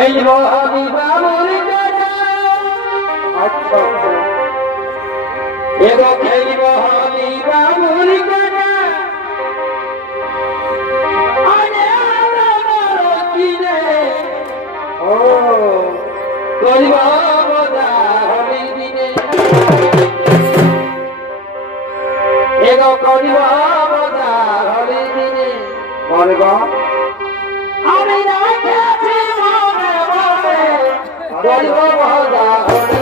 খেলব আমি বাবুর কাকা আচ্ছা এগো খেলব আমি বাবুর কাকা আরে আমার কিনে ও করিব বদা হলি দিনে এগো করিব বদা হলি দিনে করব আমি রাখেছি মনে মনে করিব বদা হলি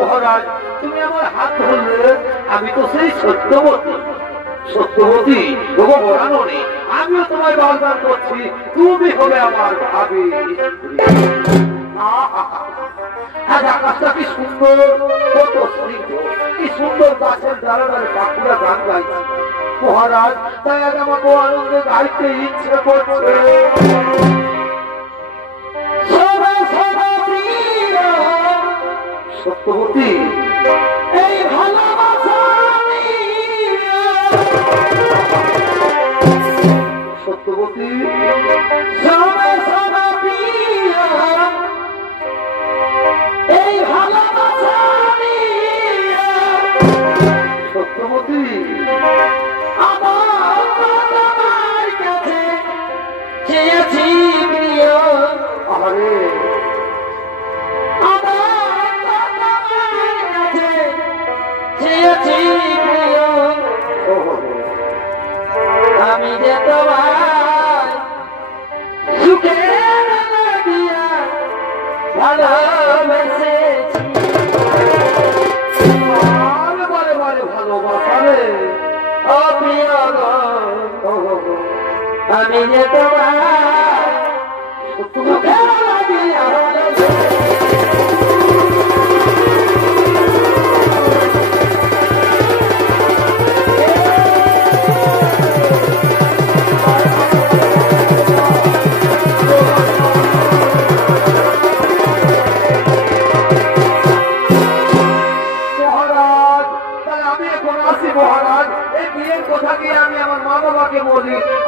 মহারাজ তুমি আমার হাত ধরলে আমি তো সেই সত্যবতী সত্যবতী আমিও তোমায় বারবার করছি তুমি হবে আমার ভাবি আকাশটা কি সুন্দর কত স্নিগ্ধ কি সুন্দর গাছের দ্বারা দ্বারা পাখিরা গান গাইছে মহারাজ তাই আজ আমাকে আনন্দে গাইতে ইচ্ছে করছে সত্যবতী এই ভালোবাসা সত্যবতী এই ভালোবাসা সত্যবতী আমার কাছে চেয়েছি প্রিয় আরে আমি যে তোমার সুখের লাগিয়া ভালোবেসেছি বারে বারে ভালোবাসা রে অপ্রিয় আমি যে তোমার সুখের লাগিয়া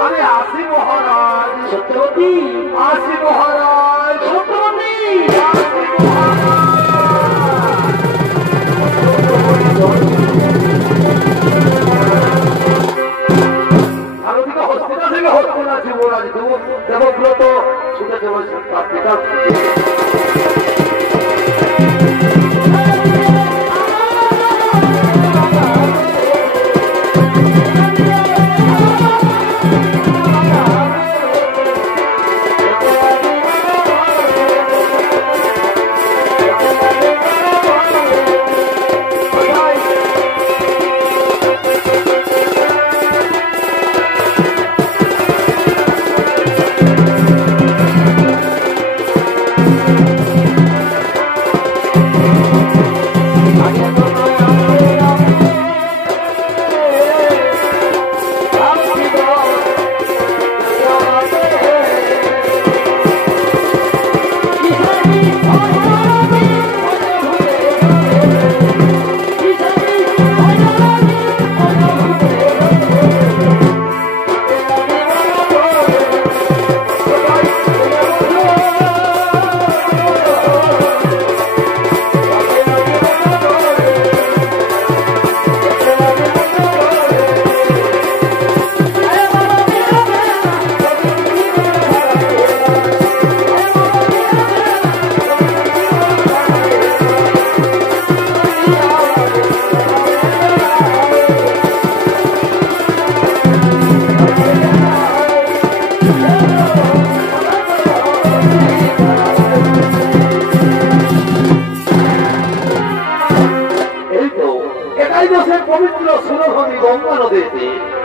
আমি আসি মহারাজ সত্যবতী আসি মহারাজ সত্যবতী ভারতীয় হসপিটাল থেকে হসপিটাল আছে মহারাজ দেবব্রত ছুটে চলেছেন তার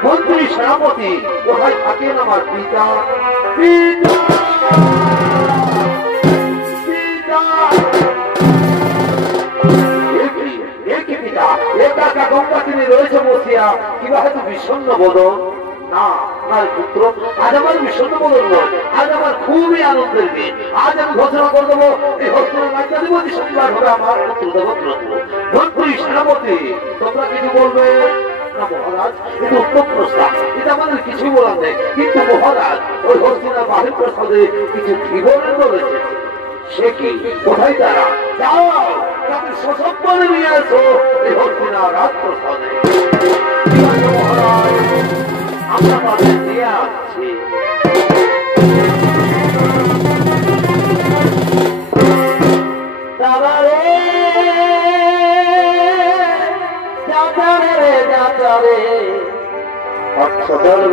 মন্ত্রী সেনাপতি কোথায় থাকেন আমার পিতা? পিতা একা গঙ্গা তিনি রয়েছে বসিয়া কিবা হয়তো বিষণ্ণ বদন। না না পুত্র, আজ আমার বিষণ্ণ বদন নয়, আজ আমার খুবই আনন্দের দিন। আজ আমি ঘোষণা করে দেবো এই হস্তিনার রাজ্যাধিপতি শনিবার হবে আমার পুত্র দেবব্রত। মন্ত্রী সেনাপতি তোমরা কিছু বলবে না মহারাজ? এটা উত্তম প্রস্তাব, এটা আমাদের কিছুই বলার নেই। কিন্তু মহারাজ ওই হস্তিনার বাহির প্রসাদে কিছু জীবনের রয়েছে। সে কি? কোথায় তারা? যাও তাদের সসম্মানে নিয়ে আসো এই হস্তিনার রাজপ্রসাদে। মহারাজ আমরা তাদের নিয়ে আসছি।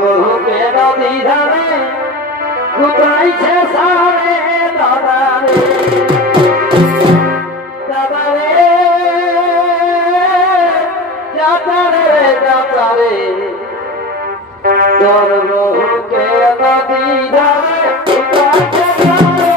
বহুকে নদী ধারে কোথাইছে সারে দাদারে দাদারে যাতারে যাতারে তোর বহুকে নদী ধারে কোথাইছে সারে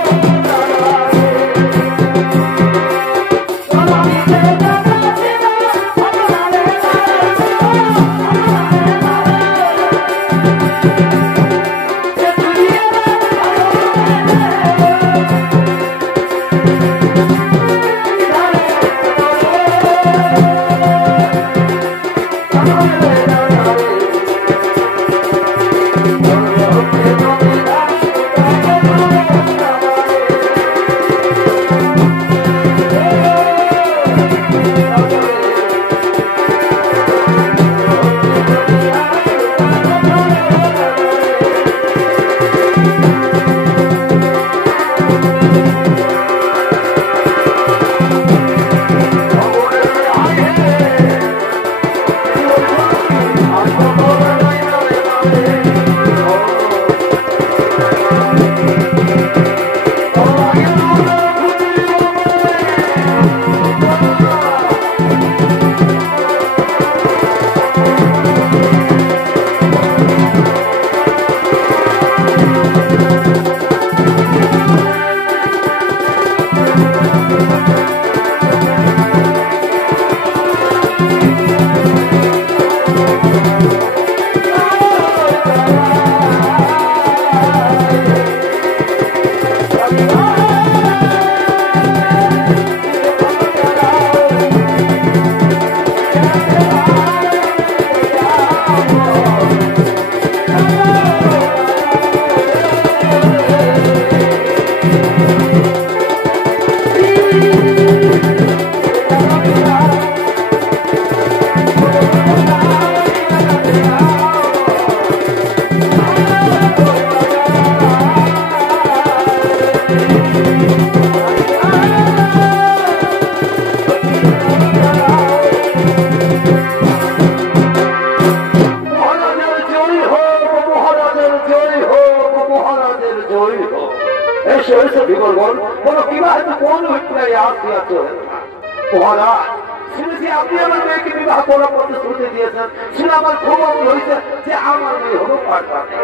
শুনেছি আপনি আমার মেয়েকে বিবাহ করার প্রতিশ্রুতি দিয়েছেন, শুনে আমার খুব অমল হয়েছে যে আমার মেয়ে হলো পাঠবানে।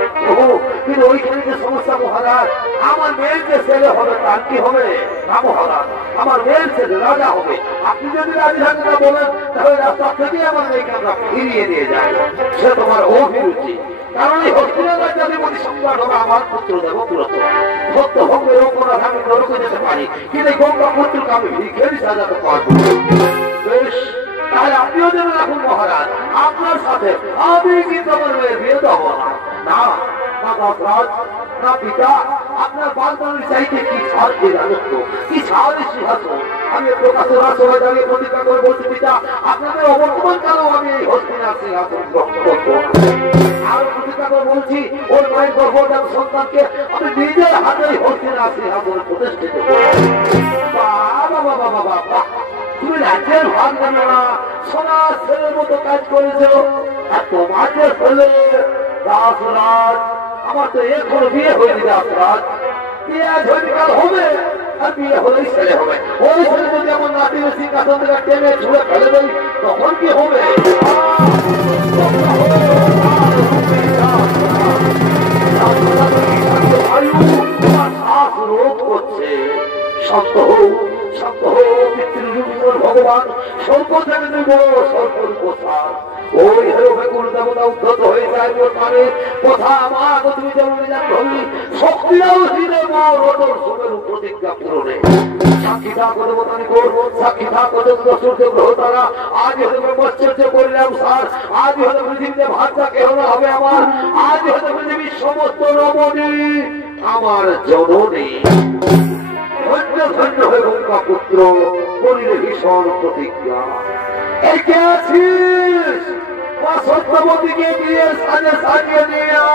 কিন্তু ওইখানে যে সমস্যা মহারাজ, আমার মেয়ের যে ছেলে হবে তার কি হবে? না মহারাজ, আমার মেয়ের ছেলে রাজা হবে। আপনি যদি রাজি থাকেন না বলেন তাহলে রাস্তা থেকে আমার মেয়েকে আমরা ফিরিয়ে নিয়ে যাই। সে তোমার অভিরুচি, কারণ এই হস্তিনার রাজ্যাধিপতি সম্রাট হবে আমার পুত্র দেবব্রত। সত্য ভঙ্গের অপরাধ আমি নরকে যেতে পারি, কিন্তু এই গঙ্গা পুত্রকে আমি ভিখারি সাজাতে পারবো। বেশ, তাহলে আপনিও যেন রাখুন মহারাজ, আপনার সাথে আমি কিন্তু আমার মেয়ের বিয়ে দেবো না। না রাজ, না পিতা, আপনার বাগবানের চাইতে কি ছাড় এই রাজত্ব, কি ছাড় এই সিংহাসন। আমি প্রকাশের সবাই দাঁড়িয়ে প্রতিজ্ঞা করে বলছি পিতা, আপনাদের অবর্তমান কালেও আমি এই হস্তিনার সিংহাসন গ্রহণ করবো। আর প্রতিজ্ঞা করে বলছি ওই মায়ের গর্ভজাত সন্তানকে আমি নিজের হাতেই হস্তিনার সিংহাসনে প্রতিষ্ঠিত করবো। বাবা বাবা বাবা বাবা, তুমি রাজ্যের ভাগ জানো না, সমাজ ছেলের মতো কাজ করেছো। আর তোমার যে ছেলে দাসরাজ, আমার তো এখনো বিয়ে হয়নি দাসরাজ, বিয়ে আজ হয়নি কাল হবে, আর বিয়ে হলেই ছেলে হবে। ওই ছেলে যদি আমার নাতি সিংহাসন থেকে টেনে ছুঁড়ে ফেলে দেয় তখন কি হবে? স্বল্প থেকে তুমি বড় স্বল্পর প্রসার ওই হেরোপে কোন দেবতা উদ্ধত হয়ে যায় ওর মানে কথা আমার তুমি যেমন জানি হবি শক্তিরাও দিলে মোটর সুমের প্রতিজ্ঞা পূরণে সাক্ষী থাকো দেবতা নিকট সাক্ষী থাকো দশূর্য গ্রহ তারা আজ হতে ব্রহ্মচর্য করলাম স্যার আজ হতে পৃথিবীতে ভাষা কেহ হবে আমার আজ হতে পৃথিবীর সমস্ত রমণী আমার জননী ধন্য ধন্য হয়ে গঙ্গা পুত্র করিলে ভীষণ প্রতিজ্ঞা একে আছিস বা সত্যবতীকে দিয়ে সাজে সাজিয়ে দিয়া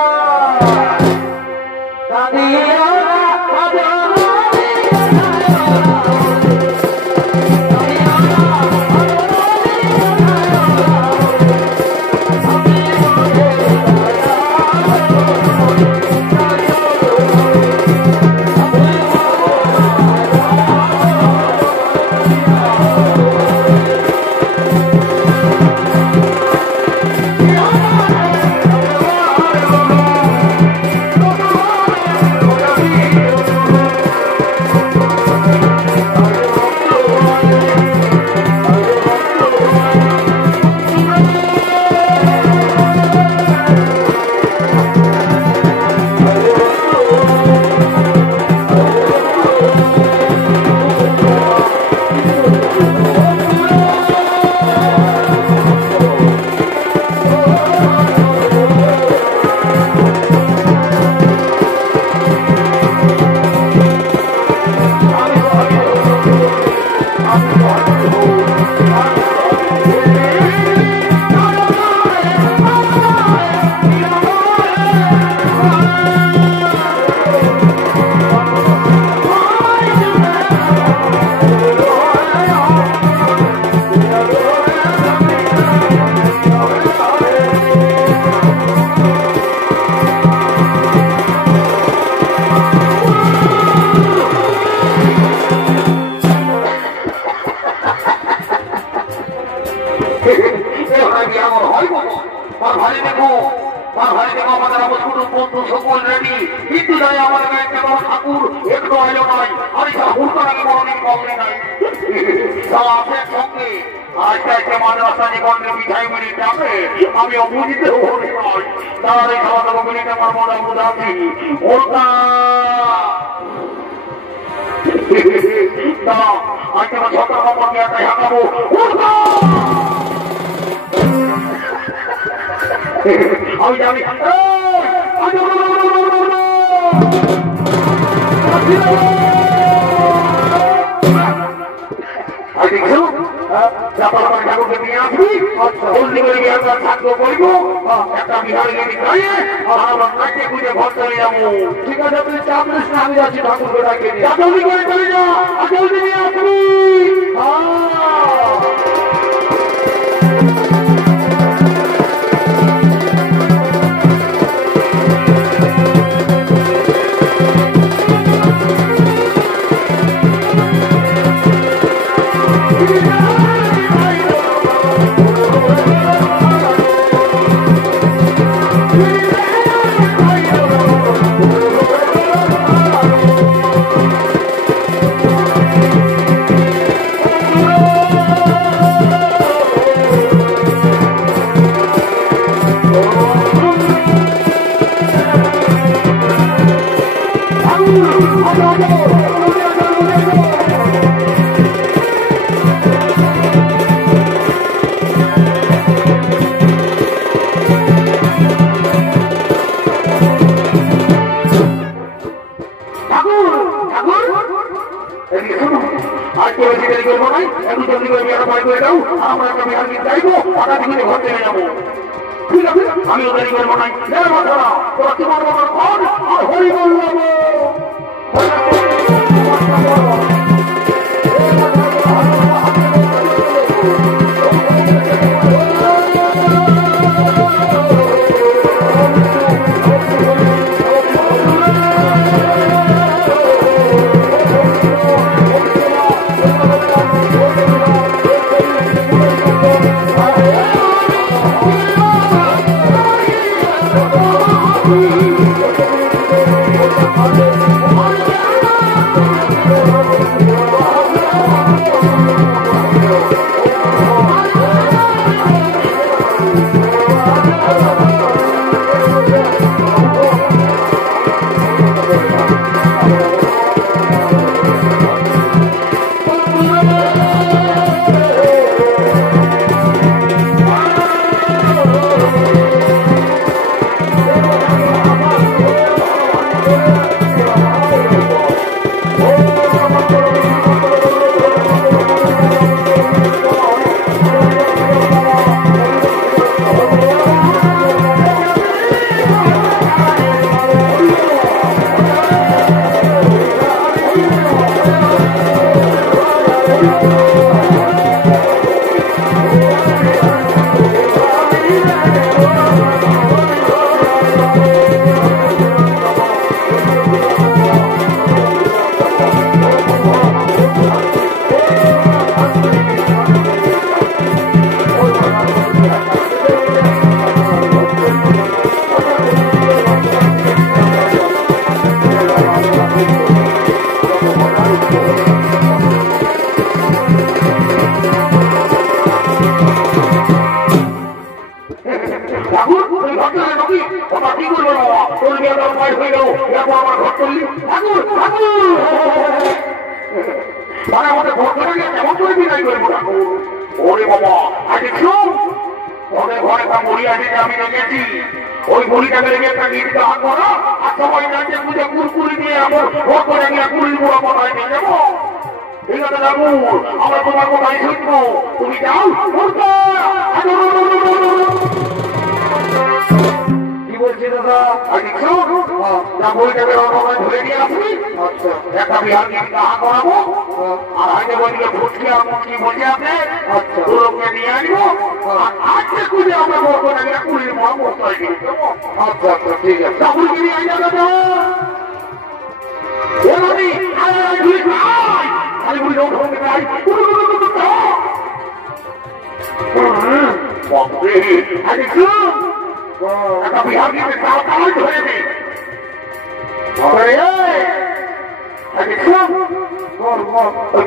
আমি অবুঝিত হই নয় তার এই খাওয়া দাওয়া মিলিটা আমার মনে বুঝাচ্ছি ওটা আজকে আমার সরকার সম্পর্কে একটা হাঁকাবো আমি জানি ঠাকুরকে নিয়ে আসবি বন্দি করে থাকবো বলবো একটা বিহার গেলি গায়ে আমার কাছে খুঁজে ঘর চলে যাবো ঠিক আছে আপনি চাপ নিস না আমি যাচ্ছি ঠাকুরকে ডাকিয়ে নিয়ে জলদি করে চলে যা জলদি নিয়ে আসবি আমি ওদের করবো নাই হরি বললাম করবো বাবা তোর বিয়ে আমার বয়স হয়ে গেল এরপর আমার ঘর করলি ঠাকুর ঠাকুর তারা আমাদের ঘরটাকে কেমন করে বিদায় করবো ঠাকুর ওরে বাবা আজ দেখছো ওদের ঘরে একটা মুড়ি আছে যে আমি রেখেছি ওই মুড়িটাকে রেখে একটা গীত গান করো আর সবাই নাচে পুজো কুরকুরি দিয়ে আমার ঘর করে গিয়ে কুড়ির বুড়ো কোথায় নিয়ে যাবো ঠিক আছে ঠাকুর আমরা তোমার কোথায় শুনবো তুমি যাও কি বলছি দাদা বইটাকে ধরে নিয়ে আসবি একটা বিহার গান করাবো আর আগে বইদিকে ফুটকি আর মুটকি বসে আছে লোককে নিয়ে আসবো আজকে খুঁজে আমরা বলবো না কুড়ির মা বসতে হয় আচ্ছা আচ্ছা ঠিক আছে ঠাকুরকে নিয়ে আসা দাদা একটা বিহার দিয়ে তাড়াতাড়ি ধরে দে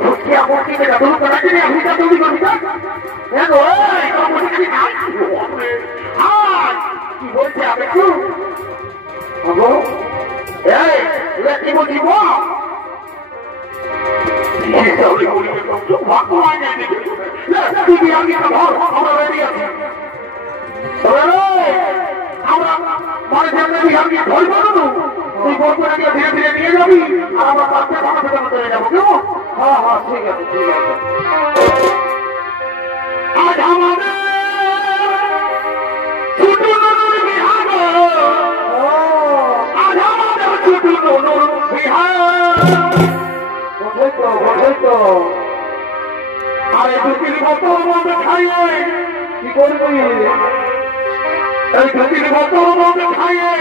ফুটকিয়া মুটকি দূর করা জন্য আপনি তৈরি করবি কি বলছে আমি কি বলছি আমরা রেডি আছি আমরা মানে সামনে বিহারকে ধরবো না তুই বলবোটাকে ধীরে ধীরে নিয়ে যাবি আর আমরা বাচ্চা খানা পেটানো চলে যাবো কেমন হ্যাঁ হ্যাঁ ঠিক আছে ঠিক আছে আজ আমাদের ছোট নুনুর বিহার আজ আমাদের ছোট নুনুর বিহার বোঝাই তো আরে দুটির বোতল মধ্যে খাইয়ে কি করবি এই দুটির বোতল মধ্যে খাইয়ে